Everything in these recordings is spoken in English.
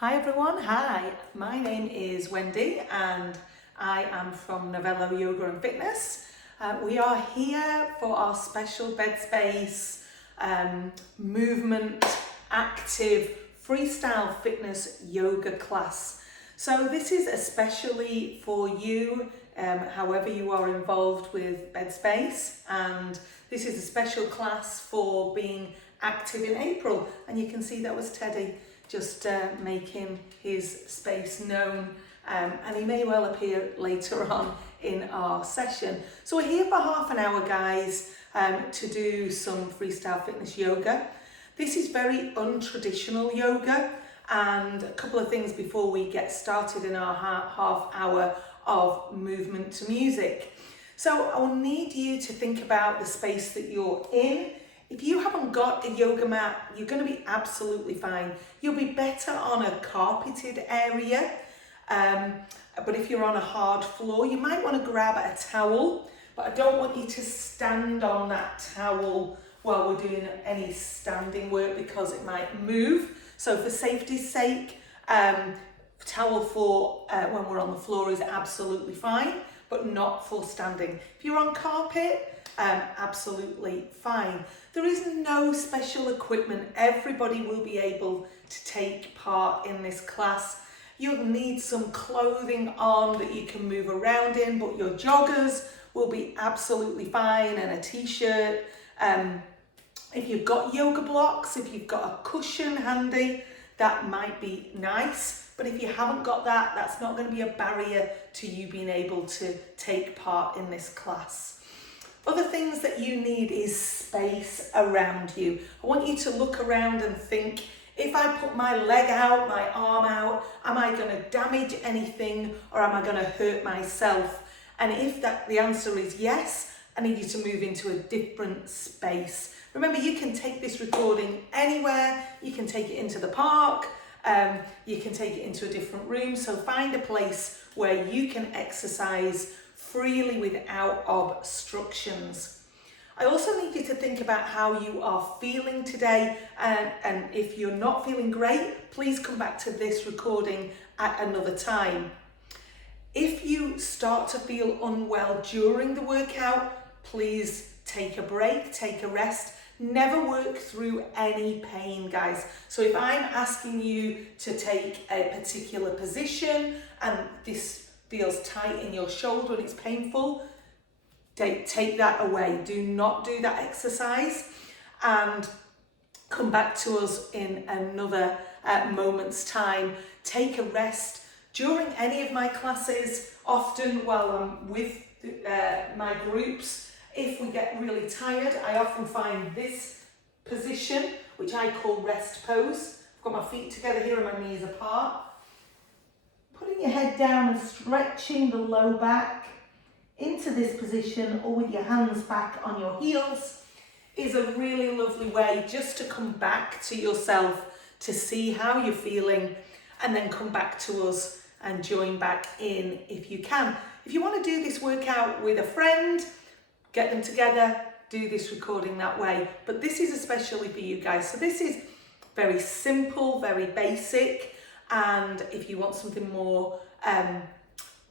Hi everyone, hi. My name is Wendy and I am from Novello Yoga and Fitness. We are here for our special Bedspace movement active freestyle fitness yoga class. So this is especially for you, however you are involved with Bedspace, and this is a special class for being active in April. And you can see that was Teddy just making his space known, and he may well appear later on in our session. So we're here for half an hour, guys, to do some freestyle fitness yoga. This is very untraditional yoga, and a couple of things before we get started in our half hour of movement to music. So I will need you to think about the space that you're in. If you haven't got a yoga mat, you're going to be absolutely fine. You'll be better on a carpeted area, but if you're on a hard floor, you might want to grab a towel, but I don't want you to stand on that towel while we're doing any standing work because it might move. So for safety's sake, towel for when we're on the floor is absolutely fine, but not for standing. If you're on carpet, absolutely fine. There is no special equipment. Everybody will be able to take part in this class. You'll need some clothing on that you can move around in, but your joggers will be absolutely fine, and a t-shirt. If you've got yoga blocks, if you've got a cushion handy, that might be nice. But if you haven't got that, that's not going to be a barrier to you being able to take part in this class. Other things that you need is space around you. I want you to look around and think, if I put my leg out, my arm out, am I going to damage anything or am I going to hurt myself? And if the answer is yes, I need you to move into a different space. Remember, you can take this recording anywhere. You can take it into the park. You can take it into a different room. So find a place where you can exercise freely without obstructions. I also need you to think about how you are feeling today, and if you're not feeling great, please come back to this recording at another time. If you start to feel unwell during the workout, please take a break, take a rest. Never work through any pain, guys. So if I'm asking you to take a particular position and this feels tight in your shoulder and it's painful, take that away. Do not do that exercise, and come back to us in another moment's time. Take a rest. During any of my classes, often while I'm with my groups, if we get really tired, I often find this position, which I call rest pose. I've got my feet together here and my knees apart. Putting your head down and stretching the low back into this position, or with your hands back on your heels, is a really lovely way just to come back to yourself, to see how you're feeling, and then come back to us and join back in if you can. If you want to do this workout with a friend, get them together, do this recording that way. But this is especially for you guys. So this is very simple, very basic. And if you want something more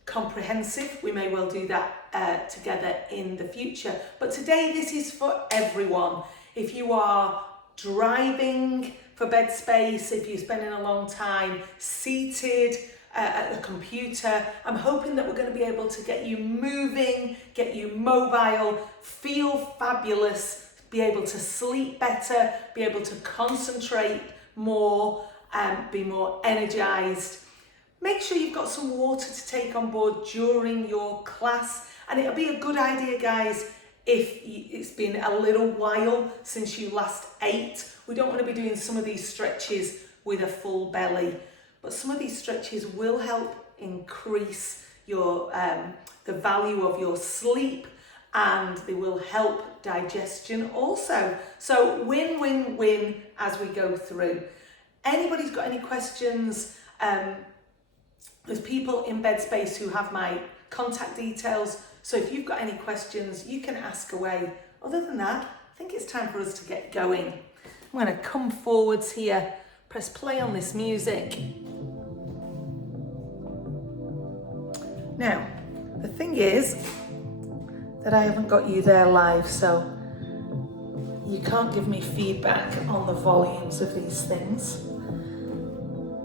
comprehensive, we may well do that together in the future. But today, this is for everyone. If you are driving for Bedspace, if you're spending a long time seated at the computer, I'm hoping that we're going to be able to get you moving, get you mobile, feel fabulous, be able to sleep better, be able to concentrate more, be more energized. Make sure you've got some water to take on board during your class, and it'll be a good idea, guys, if it's been a little while since you last ate. We don't want to be doing some of these stretches with a full belly, but some of these stretches will help increase your the value of your sleep, and they will help digestion also. So win, win, win as we go through. Anybody's got any questions? There's people in Bedspace who have my contact details. So if you've got any questions, you can ask away. Other than that, I think it's time for us to get going. I'm going to come forwards here, press play on this music. Now, the thing is that I haven't got you there live, so you can't give me feedback on the volumes of these things,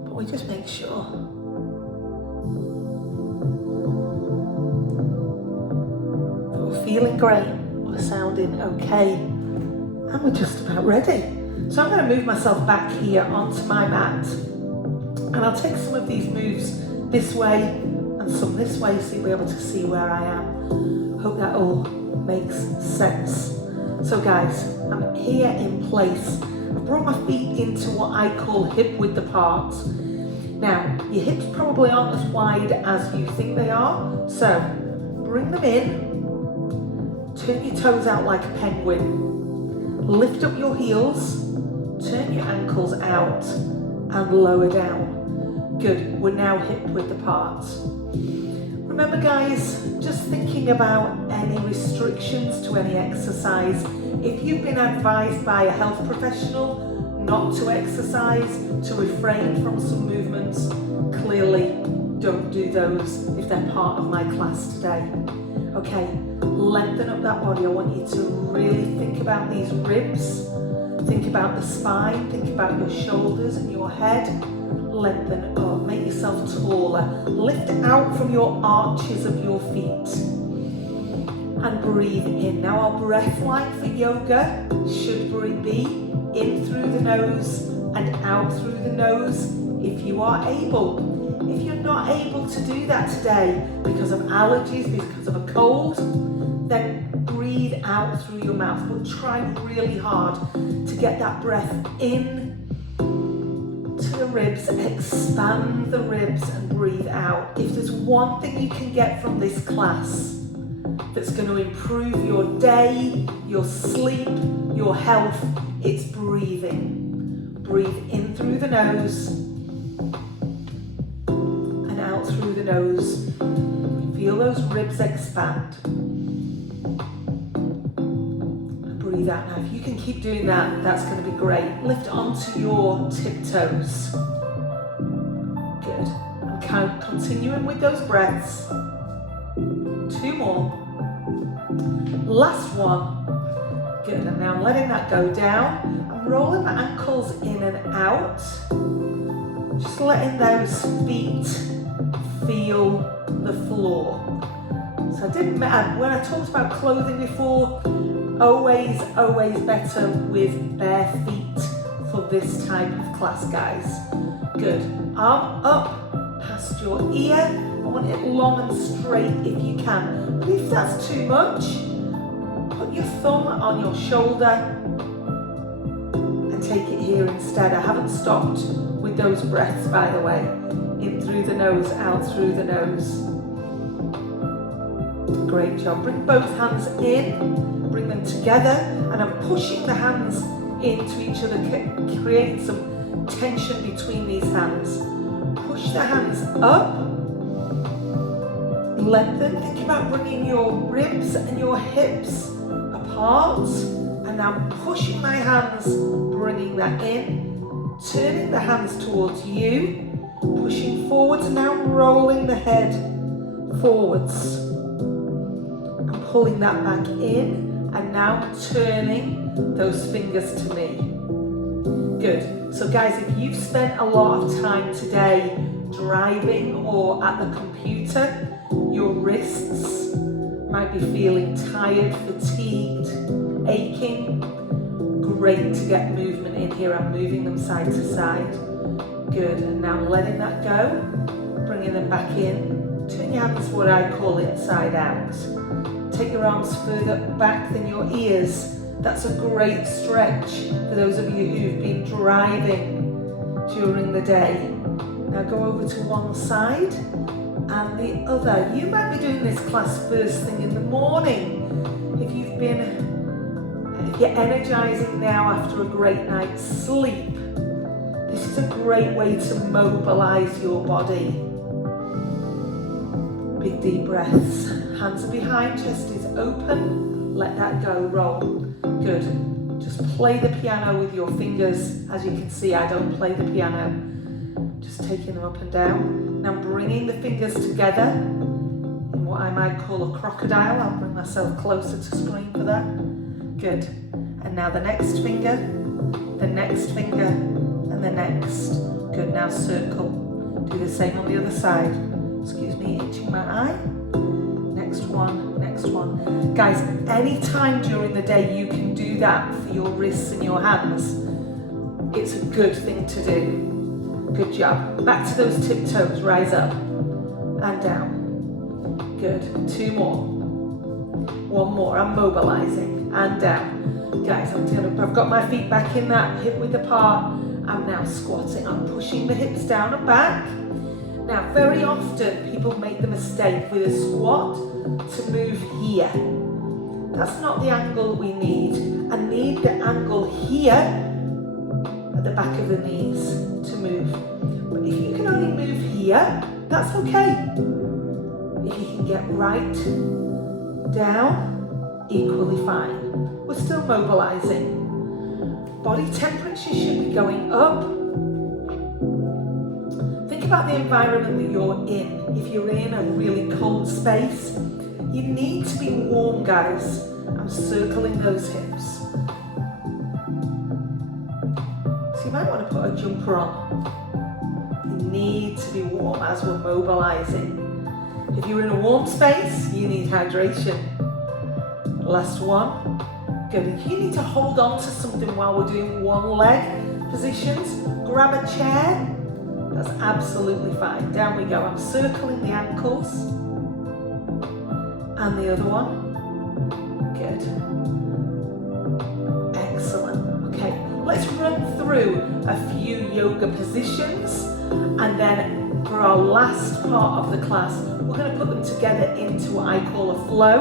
but we just make sure. But we're feeling great, we're sounding okay, and we're just about ready. So I'm going to move myself back here onto my mat, and I'll take some of these moves this way and some this way so you'll be able to see where I am. Hope that all makes sense. So guys, I'm here in place. I've brought my feet into what I call hip width apart. Now, your hips probably aren't as wide as you think they are, so bring them in, turn your toes out like a penguin, lift up your heels, turn your ankles out and lower down. Good, we're now hip width apart. Remember guys, just thinking about any restrictions to any exercise. If you've been advised by a health professional not to exercise, to refrain from some movements, clearly don't do those if they're part of my class today. Okay, lengthen up that body. I want you to really think about these ribs, think about the spine, think about your shoulders and your head. Lengthen up, make yourself taller. Lift out from your arches of your feet and breathe in. Now our breath line for yoga should be in through the nose and out through the nose if you are able. If you're not able to do that today because of allergies, because of a cold, then breathe out through your mouth, but try really hard to get that breath in to the ribs, expand the ribs and breathe out. If there's one thing you can get from this class that's going to improve your day, your sleep, your health, it's breathing. Breathe in through the nose and out through the nose. Feel those ribs expand. And breathe out. Now, if you can keep doing that, that's going to be great. Lift onto your tiptoes. Good. And continuing with those breaths. 2 more. Last one. Good, and now letting that go down. I'm rolling my ankles in and out. Just letting those feet feel the floor. So I didn't matter, when I talked about clothing before, always better with bare feet for this type of class, guys. Good, arm up past your ear. I want it long and straight if you can. But if that's too much, put your thumb on your shoulder and take it here instead. I haven't stopped with those breaths, by the way. In through the nose, out through the nose. Great job. Bring both hands in, bring them together, and I'm pushing the hands into each other, create some tension between these hands. Push the hands up. Lengthen. Think about bringing your ribs and your hips apart. And now pushing my hands, bringing that in. Turning the hands towards you. Pushing forwards. Now rolling the head forwards. And pulling that back in. And now turning those fingers to me. Good. So guys, if you've spent a lot of time today driving or at the computer, your wrists might be feeling tired, fatigued, aching. Great to get movement in here. I'm moving them side to side. Good, and now letting that go, bringing them back in. Turn your hands what I call inside out. Take your arms further back than your ears. That's a great stretch for those of you who've been driving during the day. Now go over to one side and the other. You might be doing this class first thing in the morning. If you're energizing now after a great night's sleep, this is a great way to mobilize your body. Big deep breaths. Hands are behind, chest is open. Let that go, roll. Good. Just play the piano with your fingers. As you can see, I don't play the piano. Just taking them up and down. Now bringing the fingers together, what I might call a crocodile. I'll bring myself closer to screen for that. Good. And now the next finger, the next finger, and the next. Good, now circle. Do the same on the other side. Excuse me, itching my eye. Next one, next one. Guys, anytime during the day you can do that for your wrists and your hands, it's a good thing to do. Good job. Back to those tiptoes, rise up and down. Good, 2 more. 1 more, I'm mobilizing and down. Guys, I've got my feet back in that hip width apart. I'm now squatting. I'm pushing the hips down and back. Now, very often people make the mistake with a squat to move here. That's not the angle we need. I need the angle here at the back of the knees to move. But if you can only move here, that's okay. If you can get right down, equally fine. We're still mobilizing. Body temperature should be going up. Think about the environment that you're in. If you're in a really cold space, you need to be warm, guys. I'm circling those hips. So you might want to put a jumper on. You need to be warm as we're mobilizing. If you're in a warm space, you need hydration. Last one. Good. If you need to hold on to something while we're doing one leg positions, grab a chair. That's absolutely fine. Down we go. I'm circling the ankles. And the other one. Good. Excellent. Okay, let's run through a few yoga positions, and then for our last part of the class, we're going to put them together into what I call a flow,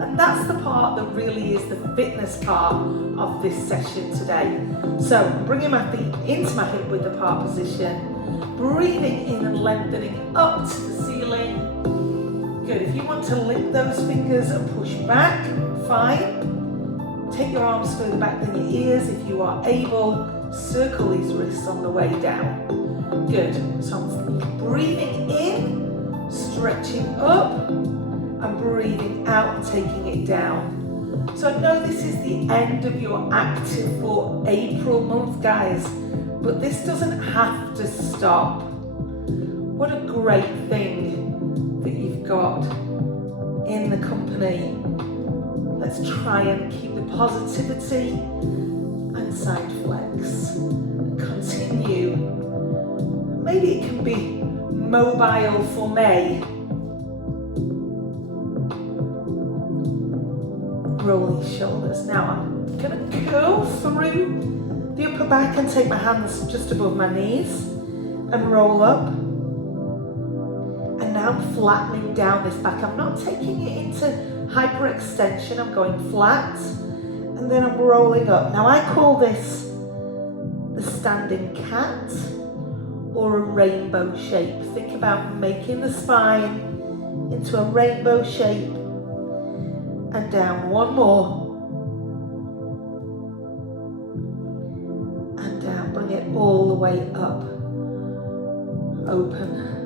and that's the part that really is the fitness part of this session today. So I'm bringing my feet into my hip width apart position, breathing in and lengthening up to the ceiling. Good. If you want to lift those fingers and push back, fine. Take your arms further back than your ears if you are able. Circle these wrists on the way down. Good. So I'm breathing in, stretching up, and breathing out and taking it down. So I know this is the end of your active for April month, guys, but this doesn't have to stop. What a great thing that you've got in the company. Let's try and keep the positivity and side flex. Continue. Maybe it can be mobile for May. Roll these shoulders. Now I'm going to curl through the upper back and take my hands just above my knees and roll up. And now I'm flattening down this back. I'm not taking it into hyperextension. I'm going flat and then I'm rolling up. Now I call this the standing cat or a rainbow shape. Think about making the spine into a rainbow shape. And down. One more. And down. Bring it all the way up. Open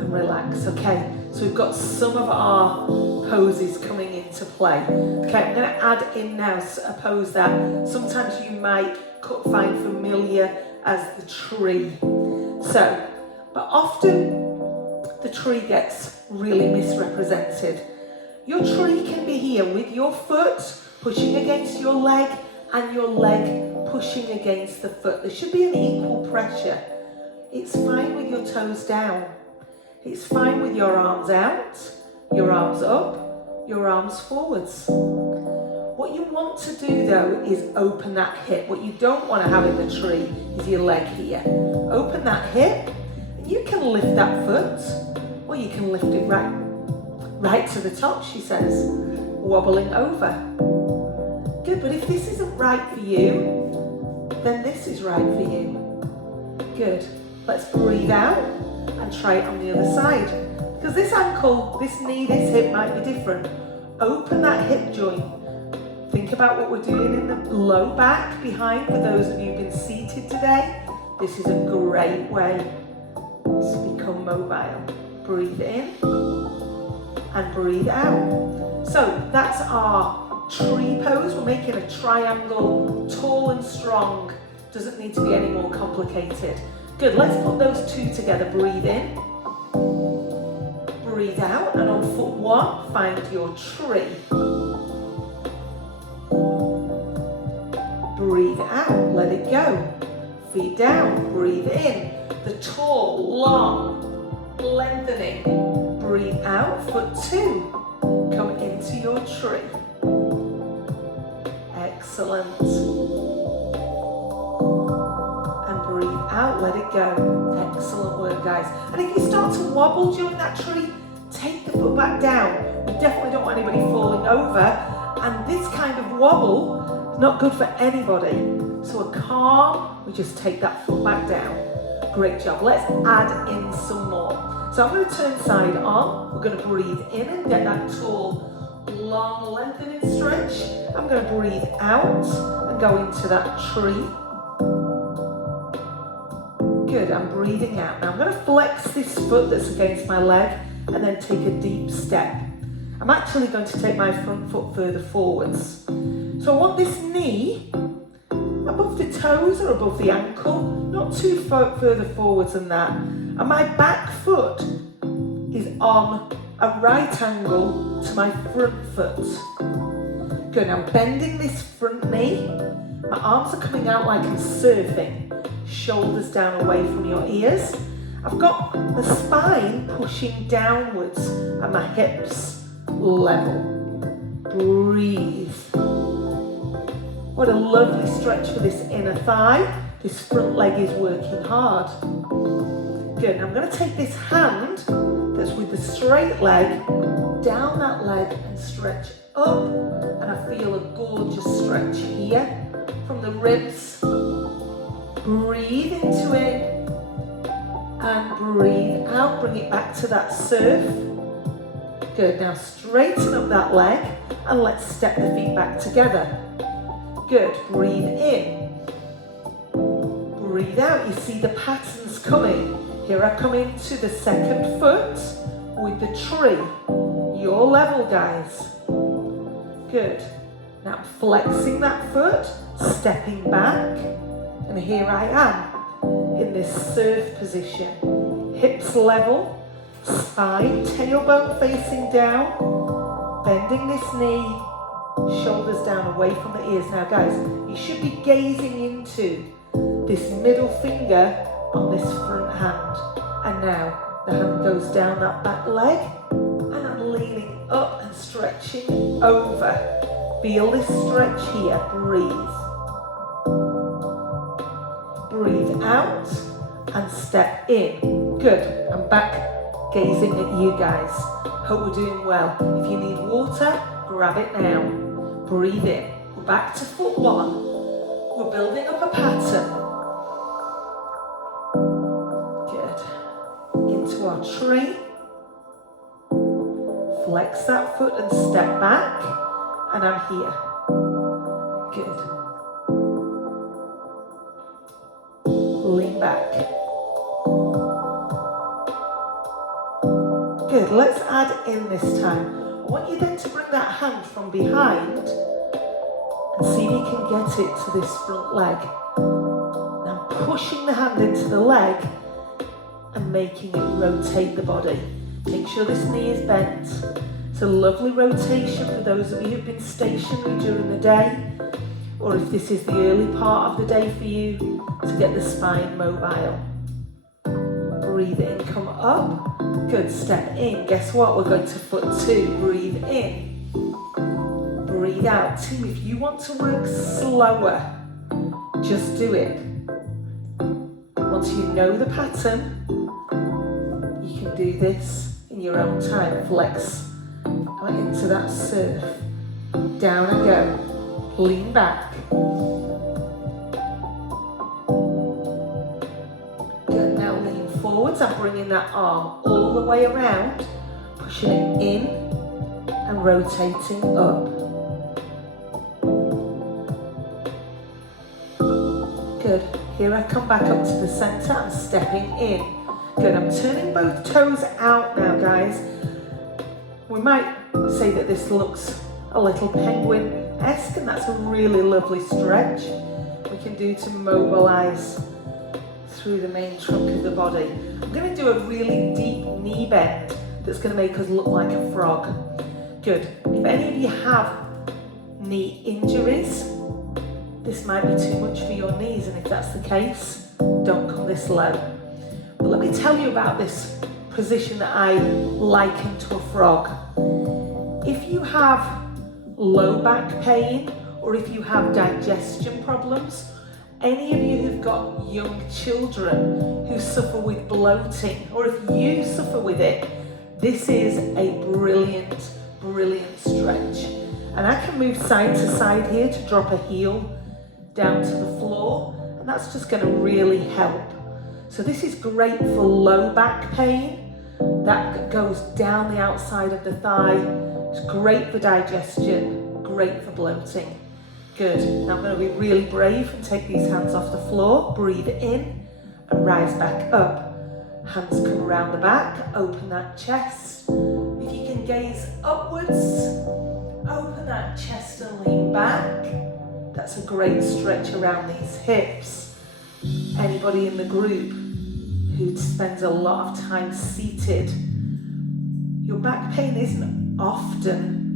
and relax. Okay, so we've got some of our poses coming into play. Okay, I'm going to add in now a pose that sometimes you might find familiar as the tree. So, but often the tree gets really misrepresented. Your tree can be here with your foot pushing against your leg and your leg pushing against the foot. There should be an equal pressure. It's fine with your toes down. It's fine with your arms out, your arms up, your arms forwards. What you want to do though is open that hip. What you don't want to have in the tree is your leg here. Open that hip. You can lift that foot or you can lift it right to the top, she says, wobbling over. Good, but if this isn't right for you, then this is right for you. Good, let's breathe out and try it on the other side. Because this ankle, this knee, this hip might be different. Open that hip joint. Think about what we're doing in the low back behind for those of you who've been seated today. This is a great way to become mobile. Breathe in. and breathe out. So that's our tree pose. We're making a triangle, tall and strong. Doesn't need to be any more complicated. Good, let's put those two together. Breathe in, breathe out, and on foot one, find your tree. Breathe out, let it go. Feet down, breathe in. The tall, long, lengthening. Breathe out, foot two. Come into your tree. Excellent. And breathe out, let it go. Excellent work, guys. And if you start to wobble during that tree, take the foot back down. We definitely don't want anybody falling over. And this kind of wobble is not good for anybody. So a calm, we just take that foot back down. Great job. Let's add in some more. So I'm going to turn side on. We're going to breathe in and get that tall, long, lengthening stretch. I'm going to breathe out and go into that tree. Good, I'm breathing out. Now I'm going to flex this foot that's against my leg and then take a deep step. I'm actually going to take my front foot further forwards. So I want this knee above the toes or above the ankle, not too far further forwards than that. And my back foot is on a right angle to my front foot. Good, I'm bending this front knee. My arms are coming out like I'm surfing. Shoulders down away from your ears. I've got the spine pushing downwards and my hips level. Breathe. What a lovely stretch for this inner thigh. This front leg is working hard. Good, now I'm going to take this hand that's with the straight leg down that leg and stretch up. And I feel a gorgeous stretch here from the ribs. Breathe into it and breathe out. Bring it back to that surf. Good, now straighten up that leg and let's step the feet back together. Good, breathe in. Breathe out, you see the patterns coming. Here I come into the second foot with the tree. Your level, guys. Good. Now flexing that foot, stepping back, and here I am in this surf position. Hips level, spine, tailbone facing down, bending this knee, shoulders down away from the ears. Now guys, you should be gazing into this middle finger on this front hand. And now the hand goes down that back leg and I'm leaning up and stretching over. Feel this stretch here, breathe. Breathe out and step in. Good, I'm back gazing at you guys. Hope we're doing well. If you need water, grab it now. Breathe in. We're back to foot one. We're building up a pattern. Good. Into our tree. Flex that foot and step back. And I'm here. Good. Lean back. Good. Let's add in this time. I want you then to bring that hand from behind and see if you can get it to this front leg. Now pushing the hand into the leg and making it rotate the body. Make sure this knee is bent. It's a lovely rotation for those of you who've been stationary during the day, or if this is the early part of the day for you, to get the spine mobile. Breathe in, come up. Good, step in. Guess what? We're going to foot two. Breathe in. Breathe out. Team, if you want to work slower, just do it. Once you know the pattern, you can do this in your own time. Flex out into that surf. Down and go. Lean back. Good, now lean forwards. I'm bringing that arm all the way around, pushing it in and rotating up. Good. Here I come back up to the center and stepping in. Good. I'm turning both toes out now, guys. We're We might say that this looks a little penguin-esque, and that's a really lovely stretch we can do to mobilise through the main trunk of the body. I'm going to do a really deep knee bend that's going to make us look like a frog. Good. If any of you have knee injuries, this might be too much for your knees, and if that's the case, don't come this low. But let me tell you about this position that I liken to a frog. If you have low back pain, or if you have digestion problems, any of you who've got young children who suffer with bloating, or if you suffer with it, this is a brilliant stretch. And I can move side to side here to drop a heel down to the floor, and that's just going to really help. So this is great for low back pain. That goes down the outside of the thigh. It's great for digestion, great for bloating. Good. Now I'm going to be really brave and take these hands off the floor. Breathe in and rise back up. Hands come around the back, open that chest. If you can gaze upwards, open that chest and lean back. That's a great stretch around these hips. Anybody in the group who spends a lot of time seated, your back pain isn't often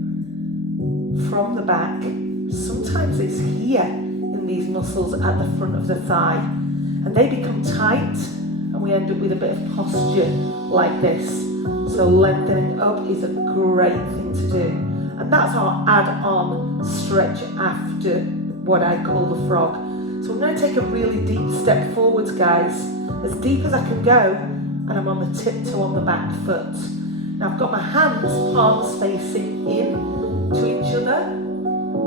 from the back. Sometimes it's here in these muscles at the front of the thigh, and they become tight, and we end up with a bit of posture like this. So lengthening up is a great thing to do, and that's our add-on stretch after what I call the frog. So I'm going to take a really deep step forwards, guys, as deep as I can go, and I'm on the tiptoe on the back foot. Now I've got my hands palms facing in to each other.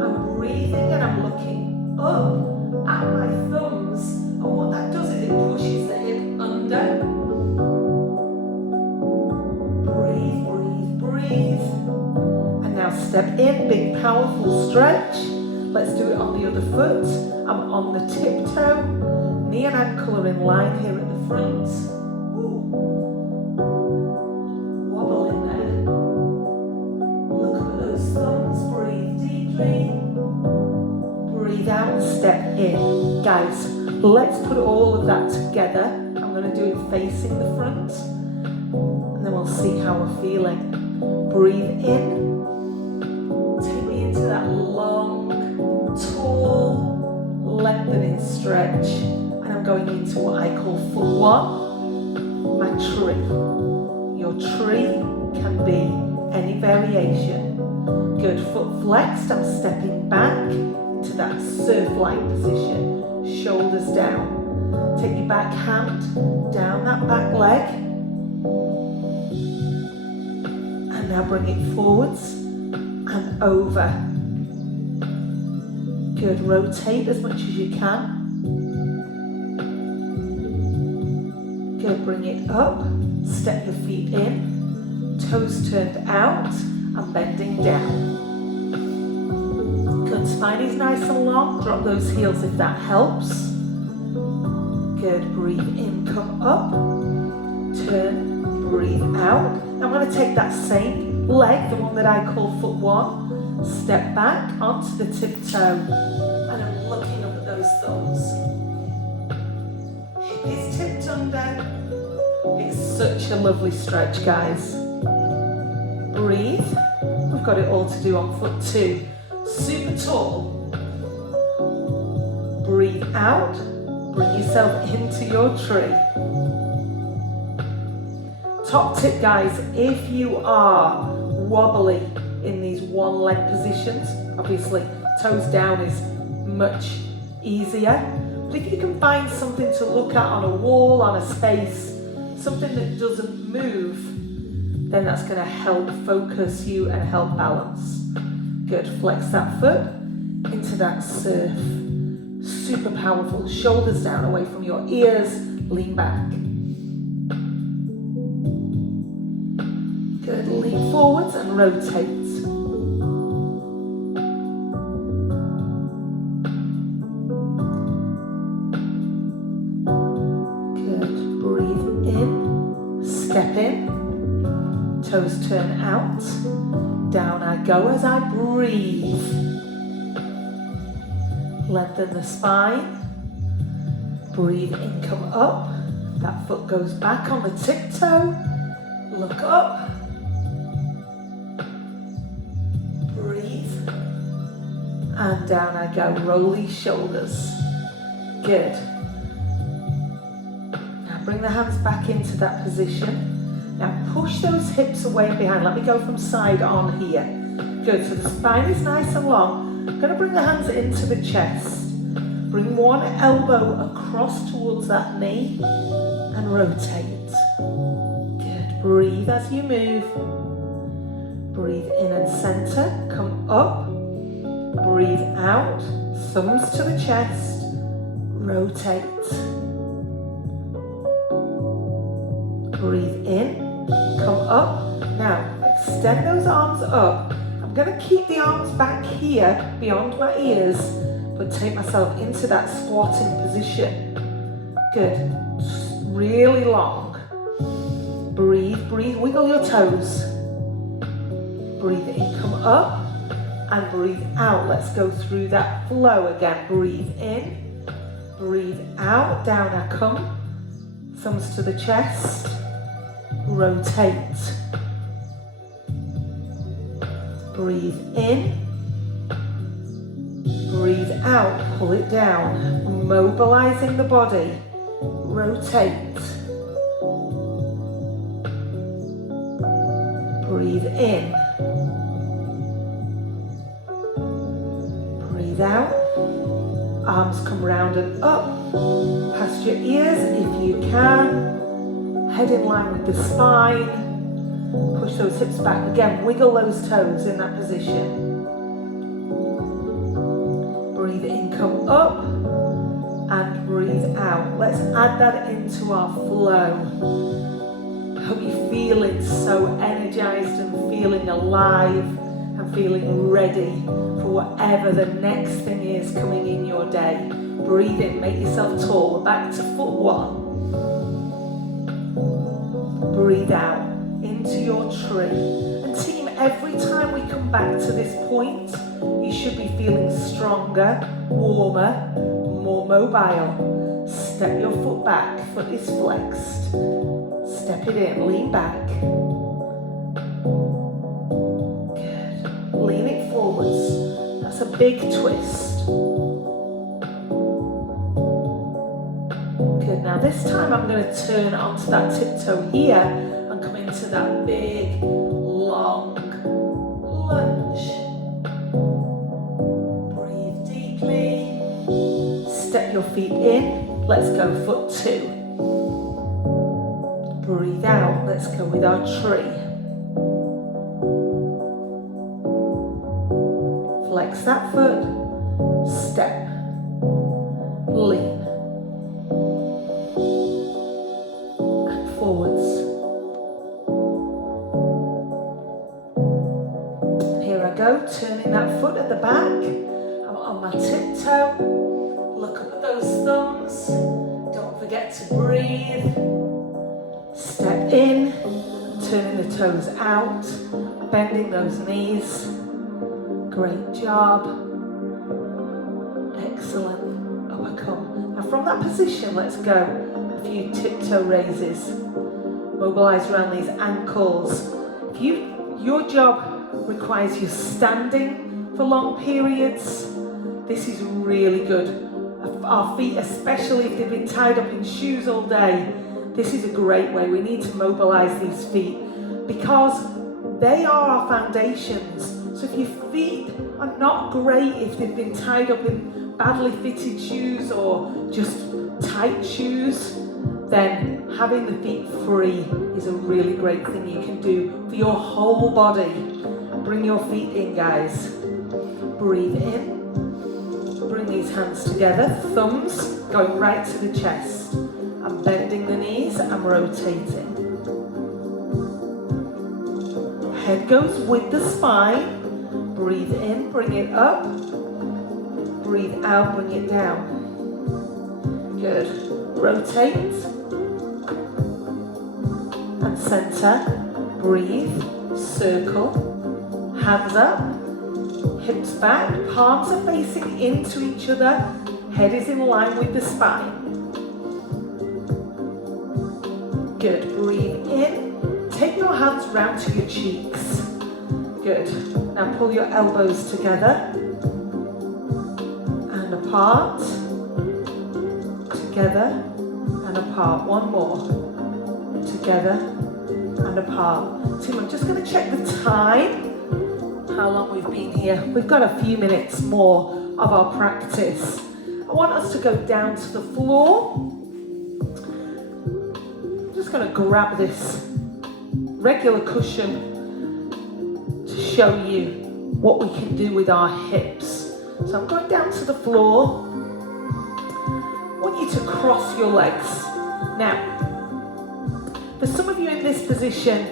I'm breathing and I'm looking up at my thumbs, and what that does is it pushes the hip under. Breathe. And now step in, big powerful stretch. Let's do it on the other foot. I'm on the tiptoe, knee and ankle are in line here at the front. Ooh. Wobble in there. Look at those thumbs, breathe deeply. Breathe out, step in. Guys, let's put all of that together. I'm going to do it facing the front, and then we'll see how we're feeling. Breathe in. Take me into that long, tall, lengthening stretch, and I'm going into what I call foot one, my tree. Your tree can be any variation. Good, foot flexed, I'm stepping back into that surf-like position, shoulders down. Take your back hand down that back leg, and now bring it forwards and over. Good, rotate as much as you can. Good, bring it up, step your feet in, toes turned out and bending down. Good, spine is nice and long, drop those heels if that helps. Good, breathe in, come up, turn, breathe out. Now I'm going to take that same leg, the one that I call foot one, step back onto the tiptoe, and I'm looking up at those thumbs. Hip is tipped under. It's such a lovely stretch, guys. Breathe. We've got it all to do on foot two. Super tall. Breathe out. Bring yourself into your tree. Top tip, guys, if you are wobbly in these one leg positions, obviously toes down is much easier, but if you can find something to look at on a wall, on a space, something that doesn't move, then that's going to help focus you and help balance. Good, flex that foot into that surf. Super powerful, shoulders down away from your ears, lean back. Good, lean forwards and rotate. Good, breathe in, step in, Toes turn out. Down I go as I breathe. Lengthen the spine. Breathe in, come up. That foot goes back on the tiptoe. Look up. Breathe. And down I go. Roll these shoulders. Good. Now bring the hands back into that position. Now push those hips away and behind. Let me go from side on here. Good, so the spine is nice and long. I'm going to bring the hands into the chest. Bring one elbow across towards that knee and rotate. Good, breathe as you move. Breathe in and center, come up. Breathe out, thumbs to the chest, rotate. Breathe in. Come up. Now, extend those arms up. I'm going to keep the arms back here beyond my ears, but take myself into that squatting position. Good. Really long. Breathe, breathe. Wiggle your toes. Breathe in, come up, and breathe out. Let's go through that flow again. Breathe in. Breathe out. Down I come. Thumbs to the chest. Rotate. Breathe in. Breathe out. Pull it down. Mobilizing the body. Rotate. Breathe in. Breathe out. Arms come round and up. Past your ears if you can. Head in line with the spine. Push those hips back. Again, wiggle those toes in that position. Breathe in, come up. And breathe out. Let's add that into our flow. I hope you're feeling so energized and feeling alive and feeling ready for whatever the next thing is coming in your day. Breathe in, make yourself tall. We're back to foot one. Breathe out into your tree. And team, every time we come back to this point, you should be feeling stronger, warmer, more mobile. Step your foot back, foot is flexed. Step it in, lean back. Good. Lean it forwards. That's a big twist. Good. Now this time I'm going to turn onto that tiptoe here and come into that big, long lunge. Breathe deeply. Step your feet in. Let's go foot two. Breathe out. Let's go with our tree. Flex that foot. Step. Lean. And forwards. Here I go. Turning that foot at the back. I'm on my tiptoe. Look up at those thumbs. Don't forget to breathe. Step in, turning the toes out, bending those knees. Great job. Excellent. Up I come. Now from that position, let's go. A few tiptoe raises. Mobilize around these ankles. If your job requires you standing for long periods, this is really good. Our feet, especially if they've been tied up in shoes all day, this is a great way. We need to mobilize these feet because they are our foundations. So if your feet are not great, if they've been tied up in badly fitted shoes or just tight shoes, then having the feet free is a really great thing you can do for your whole body. Bring your feet in, guys. Breathe in. Bring these hands together. Thumbs going right to the chest. I'm bending the knees, I'm rotating. Head goes with the spine. Breathe in, bring it up. Breathe out, bring it down. Good. Rotate. And center. breathe, circle, hands up, hips back, palms are facing into each other, head is in line with the spine. Good, breathe in, take your hands round to your cheeks. Good, now pull your elbows together and apart, together and apart. One more, together and apart. Tim, I'm just going to check the time, how long we've been here. We've got a few minutes more of our practice. I want us to go down to the floor. I'm just going to grab this regular cushion to show you what we can do with our hips. So I'm going down to the floor. I want you to cross your legs. Now, for some of you in this position,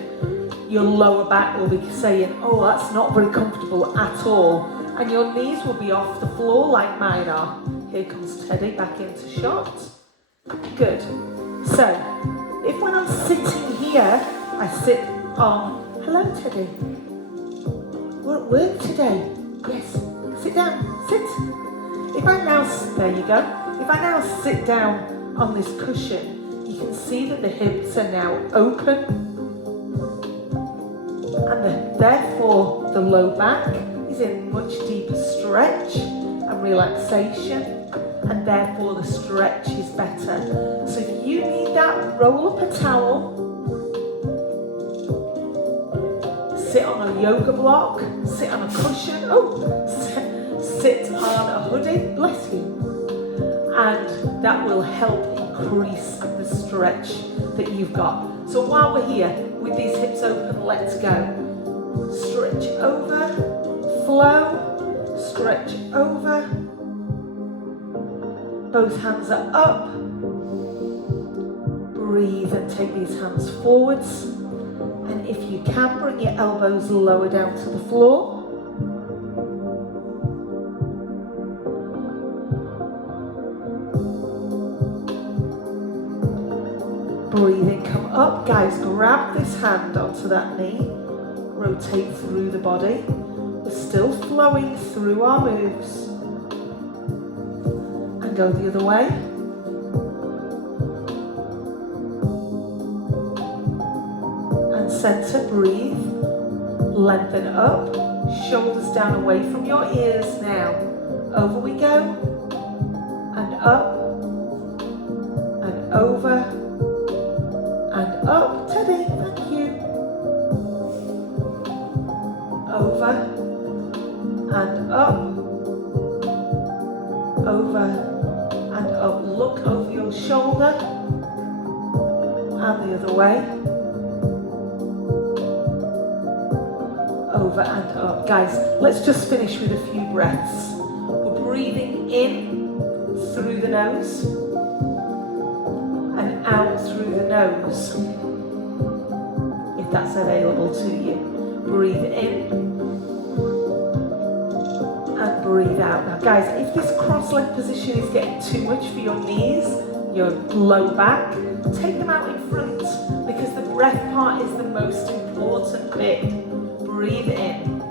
your lower back will be saying, oh, that's not very comfortable at all. And your knees will be off the floor like mine are. Here comes Teddy back into shot. Good. So, if when I'm sitting here, I sit on, hello Teddy. We're at work today. Yes. Sit down. Sit. If I now, there you go. If I now sit down on this cushion, you can see that the hips are now open. And therefore, the low back is in much deeper stretch and relaxation. And therefore, the stretch is better. So if you need that, roll up a towel. Sit on a yoga block, sit on a cushion, sit on a hoodie, bless you. And that will help increase the stretch that you've got. So while we're here, with these hips open, let's go. Stretch over, flow, stretch over. Both hands are up. Breathe and take these hands forwards. And if you can, bring your elbows lower down to the floor. Breathing, come up. Guys, grab this hand onto that knee. Rotate through the body. We're still flowing through our moves. And go the other way. Center, breathe, lengthen up, shoulders down away from your ears now. Over we go, and up, and over, and up. Teddy, thank you. Over, and up, over, and up. Look over your shoulder, and the other way. Over and up. Guys, let's just finish with a few breaths. We're breathing in through the nose and out through the nose, if that's available to you. Breathe in and breathe out. Now guys, if this cross-legged position is getting too much for your knees, your low back, take them out in front, because the breath part is the most important bit. Breathe in,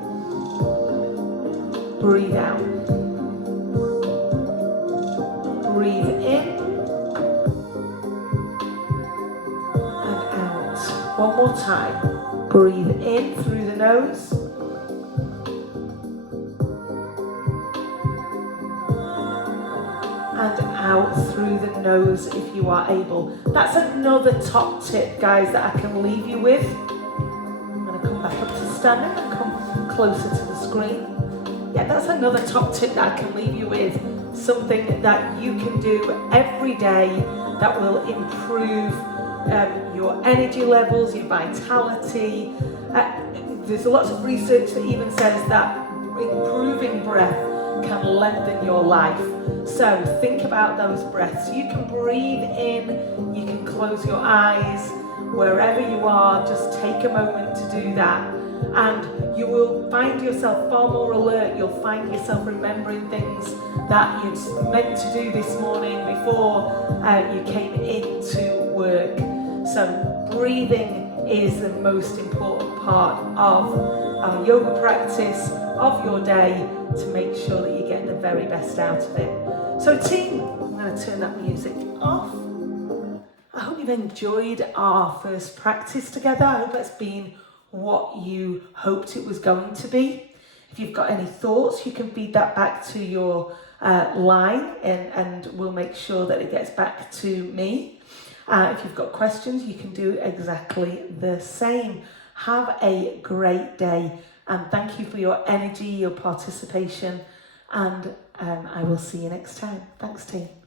breathe out, breathe in and out. One more time. Breathe in through the nose and out through the nose if you are able. That's another top tip, guys, that I can leave you with. Back up to standing and come closer to the screen. Yeah, that's another top tip that I can leave you with. Something that you can do every day that will improve your energy levels, your vitality. There's lots of research that even says that improving breath can lengthen your life. So think about those breaths. You can breathe in, you can close your eyes. Wherever you are, just take a moment to do that. And you will find yourself far more alert. You'll find yourself remembering things that you'd meant to do this morning before you came into work. So breathing is the most important part of our yoga practice, of your day, to make sure that you're getting the very best out of it. So team, I'm going to turn that music off. I hope you've enjoyed our first practice together. I hope it's been what you hoped it was going to be. If you've got any thoughts, you can feed that back to your line and we'll make sure that it gets back to me. If you've got questions, you can do exactly the same. Have a great day and thank you for your energy, your participation, and I will see you next time. Thanks, team.